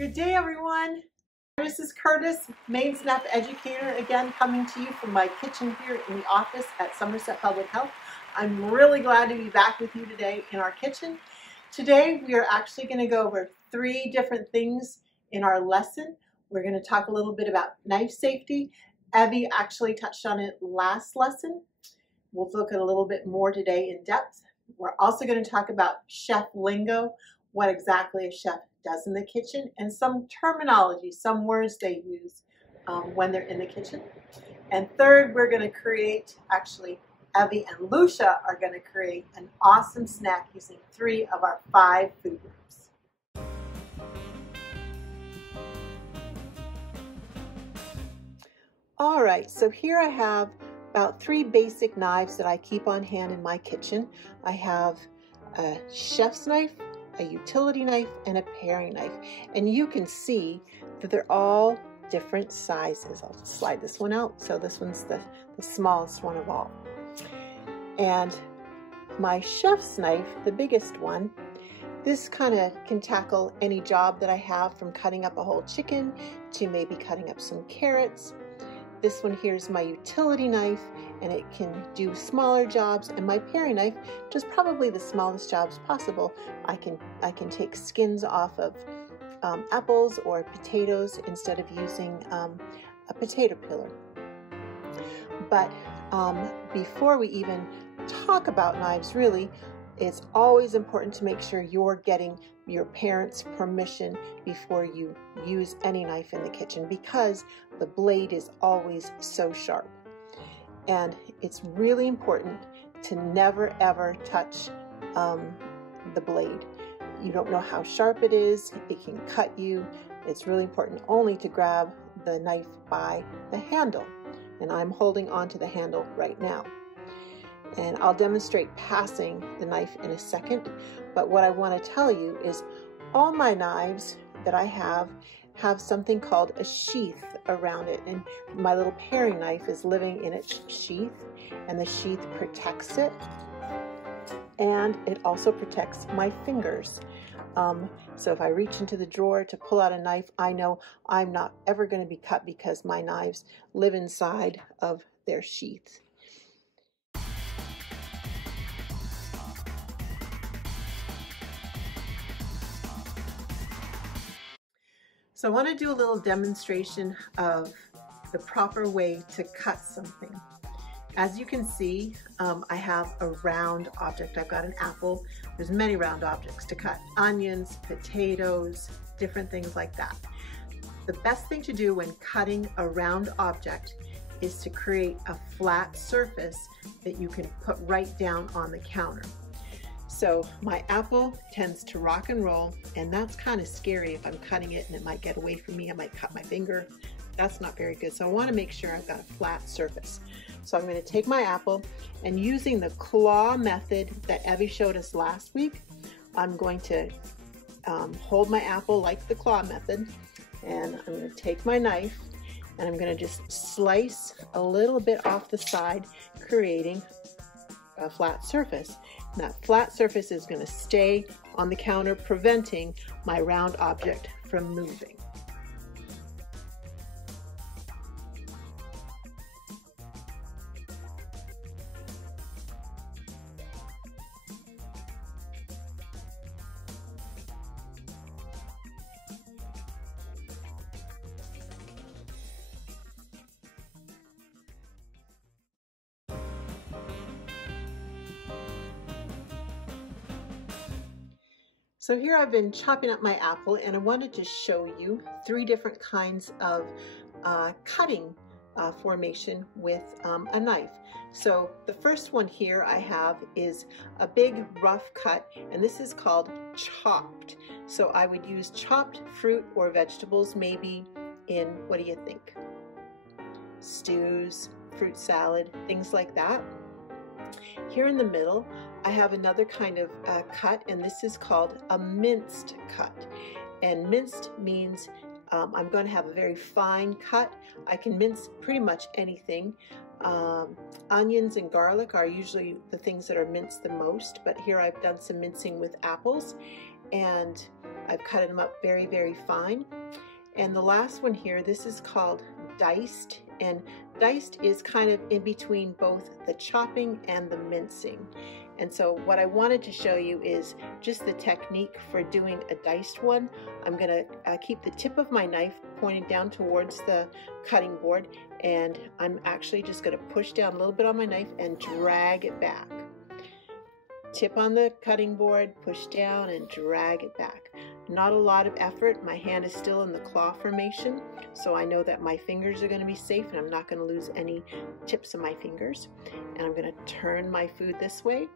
Good day, everyone. This is Curtis, Maine Snap Educator, again coming to you from my kitchen here in the office at Somerset Public Health. I'm really glad to be back with you today in our kitchen. Today we are actually going to go over 3 different things in our lesson. We're going to talk a little bit about knife safety. Evie actually touched on it last lesson. We'll look at a little bit more today in depth. We're also going to talk about chef lingo, what exactly a chef does in the kitchen, and some terminology, some words they use when they're in the kitchen. And third, we're going to create, actually, Evelyn and Lucia are going to create an awesome snack using 3 of our 5 food groups. All right, so here I have about 3 basic knives that I keep on hand in my kitchen. I have a chef's knife, a utility knife, and a paring knife. And you can see that they're all different sizes. I'll slide this one out. So this one's the smallest one of all. And my chef's knife, the biggest one, this kind of can tackle any job that I have, from cutting up a whole chicken to maybe cutting up some carrots. This one here is my utility knife, and it can do smaller jobs, and my paring knife does probably the smallest jobs possible. I can take skins off of apples or potatoes instead of using a potato peeler. But before we even talk about knives, really, it's always important to make sure you're getting your parents' permission before you use any knife in the kitchen, because the blade is always so sharp. And it's really important to never ever touch the blade. You don't know how sharp it is. It can cut you. It's really important only to grab the knife by the handle. And I'm holding onto the handle right now. And I'll demonstrate passing the knife in a second. But what I want to tell you is all my knives that I have something called a sheath around it. And my little paring knife is living in its sheath, and the sheath protects it. And it also protects my fingers. So if I reach into the drawer to pull out a knife, I know I'm not ever going to be cut because my knives live inside of their sheath. So I want to do a little demonstration of the proper way to cut something. As you can see, I have a round object. I've got an apple. There's many round objects to cut. Onions, potatoes, different things like that. The best thing to do when cutting a round object is to create a flat surface that you can put right down on the counter. So my apple tends to rock and roll, and that's kind of scary if I'm cutting it and it might get away from me. I might cut my finger. That's not very good. So I want to make sure I've got a flat surface. So I'm going to take my apple, and using the claw method that Evie showed us last week, I'm going to hold my apple like the claw method, and I'm going to take my knife and I'm going to just slice a little bit off the side, creating a flat surface. And that flat surface is going to stay on the counter, preventing my round object from moving. So here I've been chopping up my apple, and I wanted to show you 3 different kinds of cutting formation with a knife. So the first one here I have is a big rough cut, and this is called chopped. So I would use chopped fruit or vegetables, maybe in, what do you think? Stews, fruit salad, things like that. Here in the middle, I have another kind of cut, and this is called a minced cut. And minced means I'm going to have a very fine cut. I can mince pretty much anything. Onions and garlic are usually the things that are minced the most, but here I've done some mincing with apples, and I've cut them up very, very fine. And the last one here, this is called diced, and diced is kind of in between both the chopping and the mincing. And so what I wanted to show you is just the technique for doing a diced one. I'm going to keep the tip of my knife pointing down towards the cutting board, and I'm actually just going to push down a little bit on my knife and drag it back. Tip on the cutting board, push down and drag it back. Not a lot of effort. My hand is still in the claw formation, so I know that my fingers are going to be safe and I'm not going to lose any tips of my fingers. And I'm going to turn my food this way,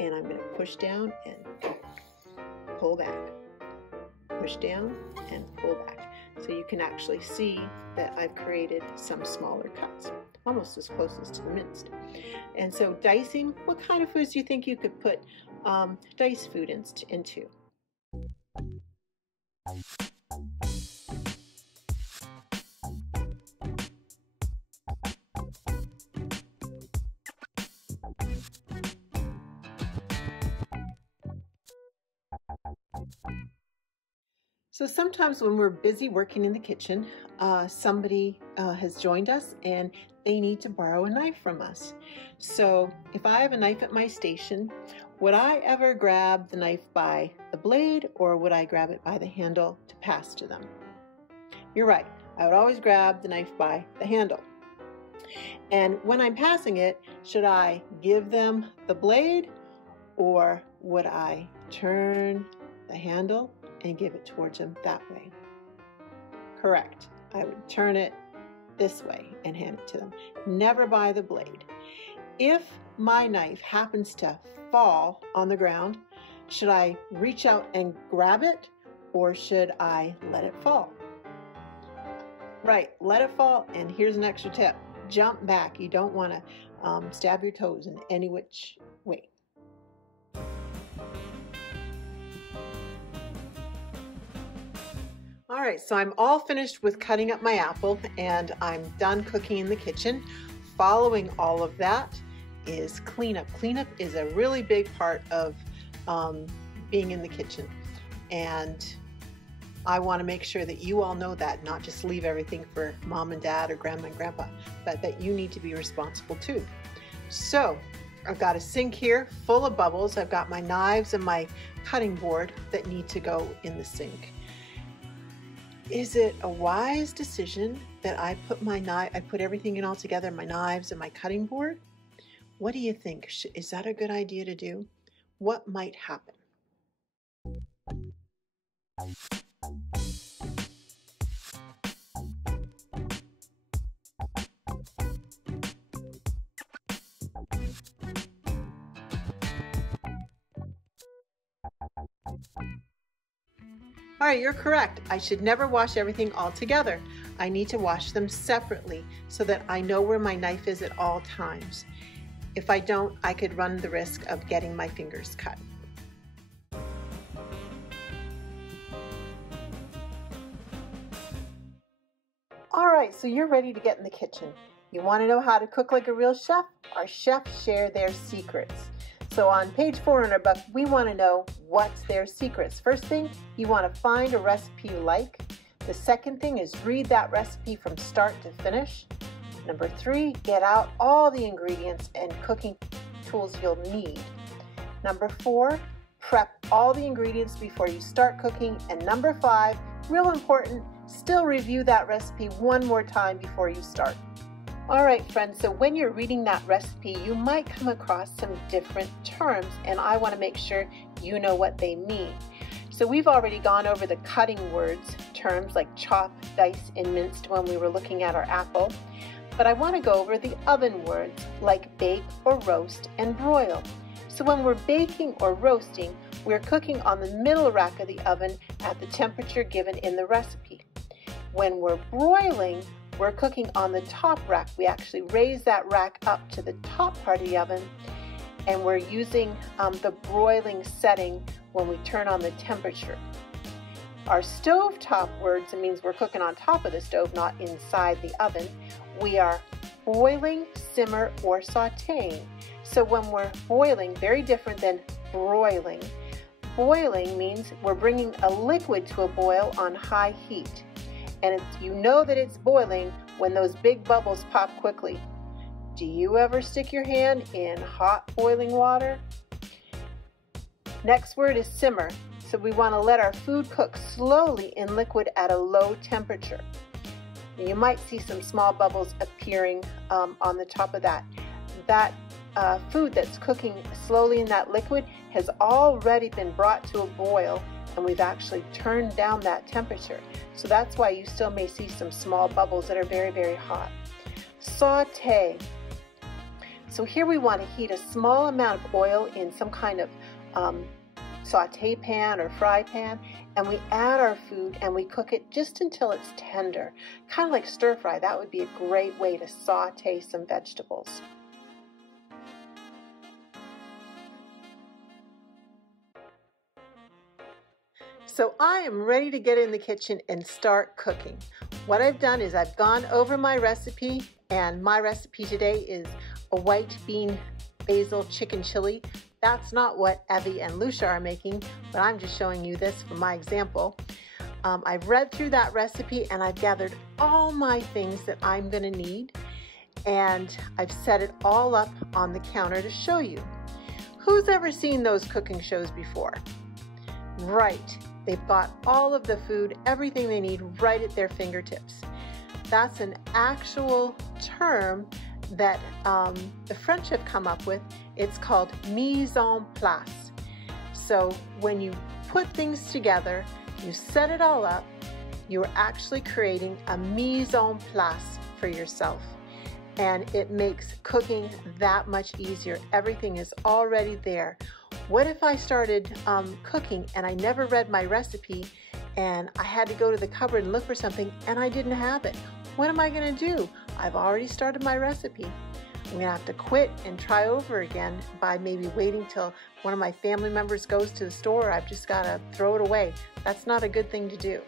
and I'm going to push down and pull back. Push down and pull back. So you can actually see that I've created some smaller cuts, almost as close as to the minced. And so dicing, what kind of foods do you think you could put diced food into? So sometimes when we're busy working in the kitchen, somebody has joined us and they need to borrow a knife from us. So if I have a knife at my station, would I ever grab the knife by the blade, or would I grab it by the handle to pass to them? You're right, I would always grab the knife by the handle. And when I'm passing it, should I give them the blade, or would I turn the handle and give it towards them that way? Correct. I would turn it this way and hand it to them. Never by the blade. If my knife happens to fall on the ground, should I reach out and grab it, or should I let it fall? Right, let it fall. And here's an extra tip. Jump back. You don't want to stab your toes in any which way. All right, so I'm all finished with cutting up my apple, and I'm done cooking in the kitchen. Following all of that is cleanup. Cleanup is a really big part of being in the kitchen, and I want to make sure that you all know that, not just leave everything for mom and dad or grandma and grandpa, but that you need to be responsible too. So I've got a sink here full of bubbles. I've got my knives and my cutting board that need to go in the sink. Is it a wise decision that I put everything in all together, my knives and my cutting board? What do you think? Is that a good idea to do? What might happen? All right, you're correct. I should never wash everything all together. I need to wash them separately so that I know where my knife is at all times. If I don't, I could run the risk of getting my fingers cut. All right, so you're ready to get in the kitchen. You want to know how to cook like a real chef? Our chefs share their secrets. So on page 4 in our book, we want to know what's their secrets. First thing, you want to find a recipe you like. The second thing is read that recipe from start to finish. Number 3, get out all the ingredients and cooking tools you'll need. Number 4, prep all the ingredients before you start cooking. And number 5, real important, still review that recipe one more time before you start. All right, friends, so when you're reading that recipe, you might come across some different terms, and I want to make sure you know what they mean. So we've already gone over the cutting words, terms like chop, dice, and minced when we were looking at our apple. But I want to go over the oven words like bake or roast and broil. So when we're baking or roasting, we're cooking on the middle rack of the oven at the temperature given in the recipe. When we're broiling, we're cooking on the top rack. We actually raise that rack up to the top part of the oven, and we're using the broiling setting when we turn on the temperature. Our stove top words, it means we're cooking on top of the stove, not inside the oven. We are boiling, simmer, or sauteing. So when we're boiling, very different than broiling. boiling means we're bringing a liquid to a boil on high heat. And you know that it's boiling when those big bubbles pop quickly. Do you ever stick your hand in hot boiling water? Next word is simmer. So we want to let our food cook slowly in liquid at a low temperature. You might see some small bubbles appearing on the top of that. That food that's cooking slowly in that liquid has already been brought to a boil, and we've actually turned down that temperature. So that's why you still may see some small bubbles that are very, very hot. Saute. So here we want to heat a small amount of oil in some kind of saute pan or fry pan, and we add our food and we cook it just until it's tender. Kind of like stir fry. That would be a great way to saute some vegetables. So I am ready to get in the kitchen and start cooking. What I've done is I've gone over my recipe, and my recipe today is a white bean basil chicken chili. That's not what Evie and Lucia are making, but I'm just showing you this for my example. I've read through that recipe and I've gathered all my things that I'm going to need, and I've set it all up on the counter to show you. Who's ever seen those cooking shows before? Right, they've got all of the food, everything they need right at their fingertips. That's an actual term that the French have come up with. It's called mise en place. So when you put things together, you set it all up, you're actually creating a mise en place for yourself. And it makes cooking that much easier. Everything is already there. What if I started cooking and I never read my recipe and I had to go to the cupboard and look for something and I didn't have it? What am I going to do? I've already started my recipe. I'm going to have to quit and try over again by maybe waiting till one of my family members goes to the store. I've just got to throw it away. That's not a good thing to do.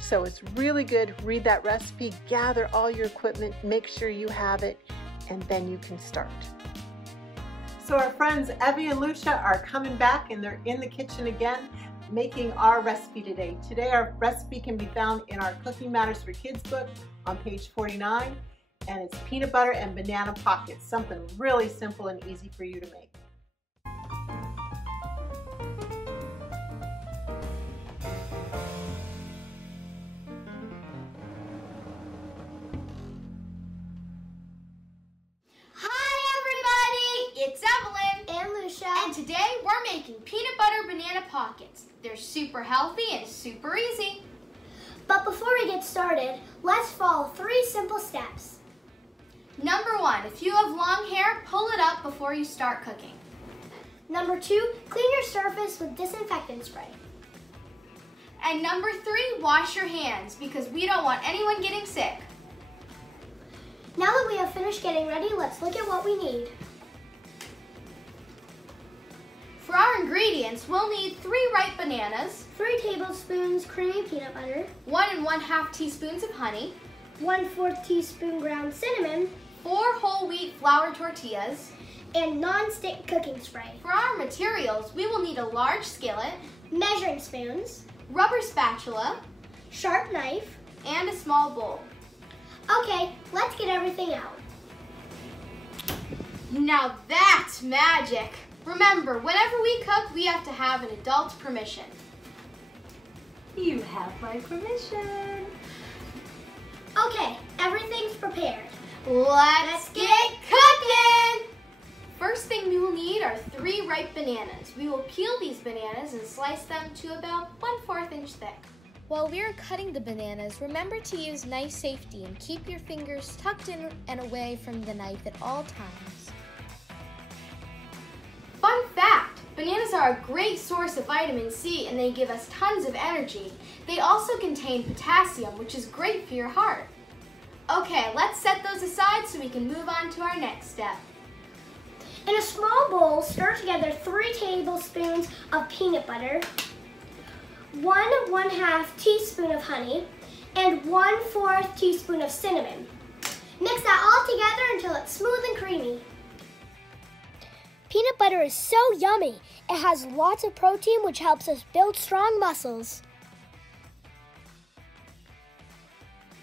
So it's really good. Read that recipe, gather all your equipment, make sure you have it, and then you can start. So our friends Evie and Lucia are coming back, and they're in the kitchen again making our recipe today. Today our recipe can be found in our Cooking Matters for Kids book on page 49, and it's peanut butter and banana pockets, something really simple and easy for you to make. It's Evelyn and Lucia, and today we're making peanut butter banana pockets. They're super healthy and super easy. But before we get started, let's follow 3 simple steps. Number 1, if you have long hair, pull it up before you start cooking. Number 2, clean your surface with disinfectant spray. And number 3, wash your hands because we don't want anyone getting sick. Now that we have finished getting ready, let's look at what we need. For our ingredients, we'll need 3 ripe bananas, 3 tablespoons creamy peanut butter, 1 1/2 teaspoons of honey, 1/4 teaspoon ground cinnamon, 4 whole wheat flour tortillas, and non-stick cooking spray. For our materials, we will need a large skillet, measuring spoons, rubber spatula, sharp knife, and a small bowl. Okay, let's get everything out. Now that's magic! Remember, whenever we cook, we have to have an adult's permission. You have my permission. Okay, everything's prepared. Let's get cooking! First thing we will need are 3 ripe bananas. We will peel these bananas and slice them to about 1/4 inch thick. While we're cutting the bananas, remember to use knife safety and keep your fingers tucked in and away from the knife at all times. Fun fact, bananas are a great source of vitamin C and they give us tons of energy. They also contain potassium, which is great for your heart. Okay, let's set those aside so we can move on to our next step. In a small bowl, stir together 3 tablespoons of peanut butter, 1 1/2 teaspoon of honey, and 1/4 teaspoon of cinnamon. Mix that all together until it's smooth and creamy. Peanut butter is so yummy. It has lots of protein, which helps us build strong muscles.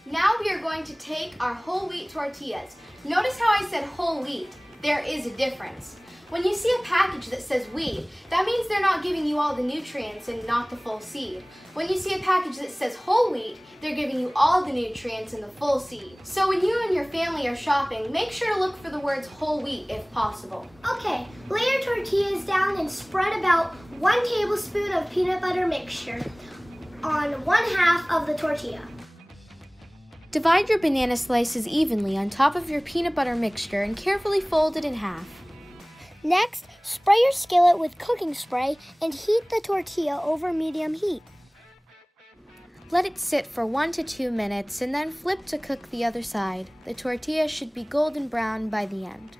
Now we are going to take our whole wheat tortillas. Notice how I said whole wheat. There is a difference. When you see a package that says wheat, that means they're not giving you all the nutrients and not the full seed. When you see a package that says whole wheat, they're giving you all the nutrients and the full seed. So when you and your family are shopping, make sure to look for the words whole wheat if possible. Okay, lay your tortillas down and spread about 1 tablespoon of peanut butter mixture on 1/2 of the tortilla. Divide your banana slices evenly on top of your peanut butter mixture and carefully fold it in half. Next, spray your skillet with cooking spray and heat the tortilla over medium heat. Let it sit for 1 to 2 minutes and then flip to cook the other side. The tortilla should be golden brown by the end.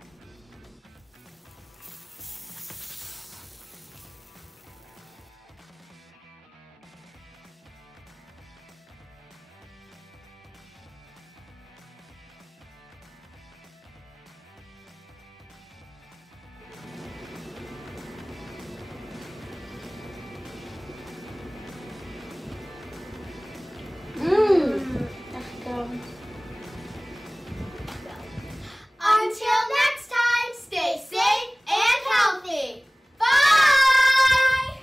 Until next time, stay safe and healthy. Bye!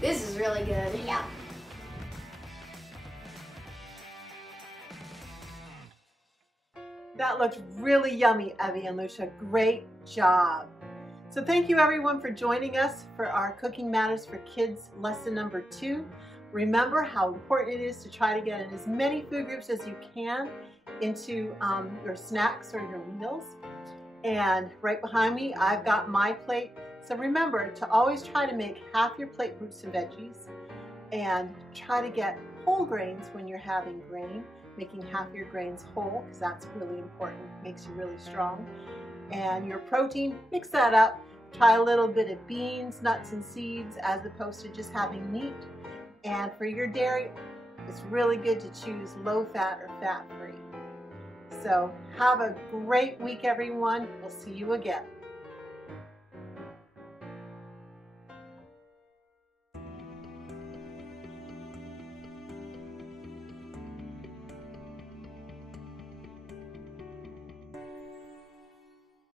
This is really good. Yeah. That looked really yummy, Evie and Lucia. Great job. So thank you everyone for joining us for our Cooking Matters for Kids lesson number 2. Remember how important it is to try to get in as many food groups as you can into your snacks or your meals. And right behind me, I've got my plate. So remember to always try to make half your plate fruits and veggies, and try to get whole grains when you're having grain, making half your grains whole, because that's really important, makes you really strong. And your protein, mix that up. Try a little bit of beans, nuts, and seeds as opposed to just having meat. And for your dairy, it's really good to choose low fat or fat free. So have a great week, everyone. We'll see you again.